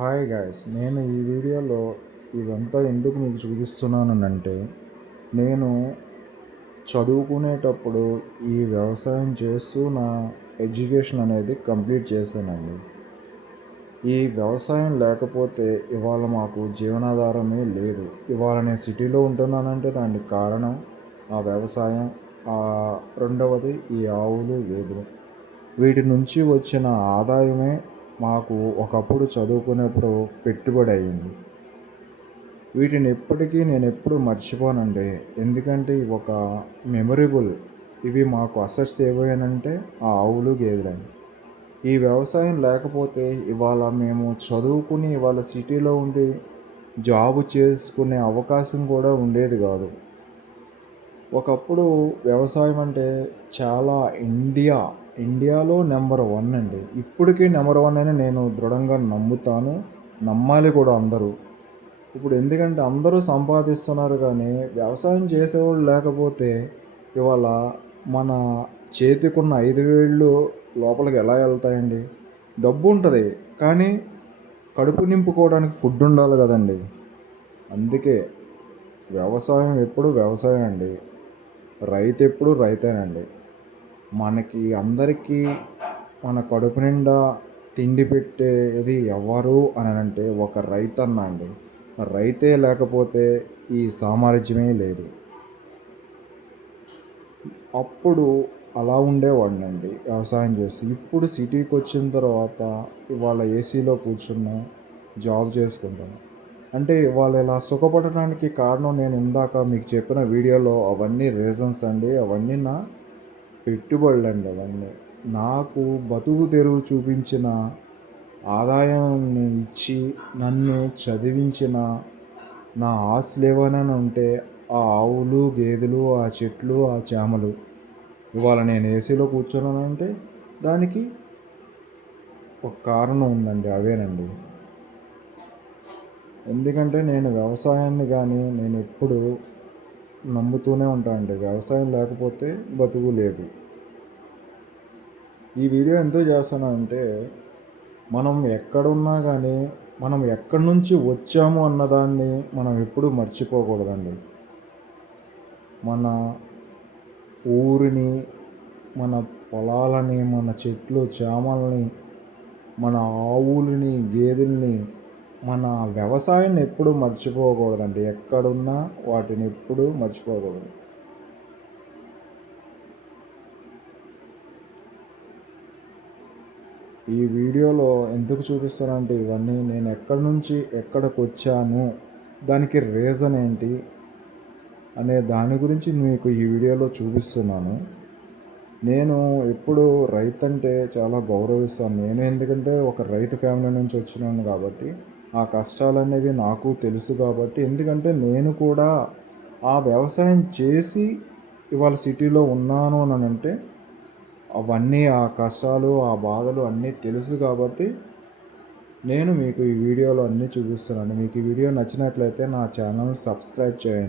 Hi guys, నేను ఈ వీడియోలో ఇదంతా ఎందుకు మీకు చూపిస్తున్నానంటే, నేను చదువుకునేటప్పుడు ఈ వ్యవసాయం చేస్తూ నా ఎడ్యుకేషన్ అనేది కంప్లీట్ చేశానండి. ఈ వ్యవసాయం లేకపోతే ఇవాళ మాకు జీవనాధారమే లేదు. ఇవాళ నేను సిటీలో ఉంటున్నానంటే దానికి కారణం ఆ వ్యవసాయం, రెండవది ఈ ఆవులు, గేదెలు. వీటి నుంచి వచ్చిన ఆదాయమే మాకు ఒకప్పుడు చదువుకునేప్పుడు పెట్టుబడి అయ్యింది. వీటిని ఎప్పటికీ నేను ఎప్పుడు మర్చిపోనండి. ఎందుకంటే ఇవి ఒక మెమొరబుల్. ఇవి మాకు అసెట్స్ ఏవైనంటే ఆ ఆవులు, గేదెలండి. ఈ వ్యవసాయం లేకపోతే ఇవాళ మేము చదువుకుని ఇవాళ సిటీలో ఉండి జాబ్ చేసుకునే అవకాశం కూడా ఉండేది కాదు. ఒకప్పుడు వ్యవసాయం అంటే చాలా ఇండియాలో నెంబర్ 1 అండి. ఇప్పటికీ నెంబర్ 1 అని నేను దృఢంగా నమ్ముతాను. నమ్మాలి కూడా అందరూ. ఇప్పుడు ఎందుకంటే అందరూ సంపాదిస్తున్నారు కానీ వ్యవసాయం చేసేవాళ్ళు లేకపోతే ఇవాళ మన చేతికున్న 5 వేళ్ళు లోపలికి ఎలా వెళ్తాయండి? డబ్బు ఉంటుంది కానీ కడుపు నింపుకోవడానికి ఫుడ్ ఉండాలి కదండి. అందుకే వ్యవసాయం ఎప్పుడు వ్యవసాయం అండి. రైతు ఎప్పుడు రైతేనండి. మనకి అందరికీ మన కడుపు నిండా తిండి పెట్టేది ఎవరు అని అంటే ఒక రైతన్న అండి. రైతే లేకపోతే ఈ సామ్రాజ్యమే లేదు. అప్పుడు అలా ఉండేవాడినండి వ్యవసాయం చేసి. ఇప్పుడు సిటీకి వచ్చిన తర్వాత ఇవాళ ఏసీలో కూర్చున్నా, జాబ్ చేసుకుంటాను. అంటే ఇవాళ ఇలా సుఖపడటానికి కారణం నేను ఇందాక మీకు చెప్పిన వీడియోలో అవన్నీ రీజన్స్ అండి. అవన్నీ నా పెట్టుబడులండి. అవన్నీ నాకు బతుకు తెరువు చూపించిన, ఆదాయాన్ని ఇచ్చి నన్ను చదివించిన నా ఆస్తులు ఏమైనా ఉంటే ఆ ఆవులు, గేదెలు, ఆ చెట్లు, ఆ చేమలు. ఇవాళ నేను ఏసీలో కూర్చున్నానంటే దానికి ఒక కారణం ఉందండి. అవేనండి. ఎందుకంటే నేను వ్యవసాయాన్ని కానీ నేను ఎప్పుడు నమ్ముతూనే ఉంటానండి. వ్యవసాయం లేకపోతే బతుకు లేదు. ఈ వీడియో ఎందుకు చేస్తానంటే మనం ఎక్కడున్నా కానీ మనం ఎక్కడి నుంచి వచ్చాము అన్నదాన్ని మనం ఎప్పుడూ మర్చిపోకూడదండి. మన ఊరిని, మన పొలాలని, మన చెట్లు చేమల్ని, మన ఆవులని, గేదెల్ని, మన వ్యవసాయాన్ని ఎప్పుడూ మర్చిపోకూడదండి. ఎక్కడున్నా వాటిని ఎప్పుడూ మర్చిపోకూడదు. ఈ వీడియోలో ఎందుకు చూపిస్తానంటే ఇవన్నీ నేను ఎక్కడి నుంచి ఎక్కడికి వచ్చాను, దానికి రీజన్ ఏంటి అనే దాని గురించి మీకు ఈ వీడియోలో చూపిస్తున్నాను. నేను ఎప్పుడు రైతు అంటే చాలా గౌరవిస్తాను. నేను ఎందుకంటే ఒక రైతు ఫ్యామిలీ నుంచి వచ్చినాను కాబట్టి ఆ కష్టాలు అనేవి నాకు తెలుసు కాబట్టి, ఎందుకంటే నేను కూడా ఆ వ్యవసాయం చేసి ఇవాళ సిటీలో ఉన్నాను అని అంటే అవన్నీ ఆ కష్టాలు, ఆ బాధలు అన్నీ తెలుసు కాబట్టి నేను మీకు ఈ వీడియోలో అన్నీ చూపిస్తున్నాను. మీకు ఈ వీడియో నచ్చినట్లయితే నా ఛానల్ సబ్స్క్రైబ్ చేయండి.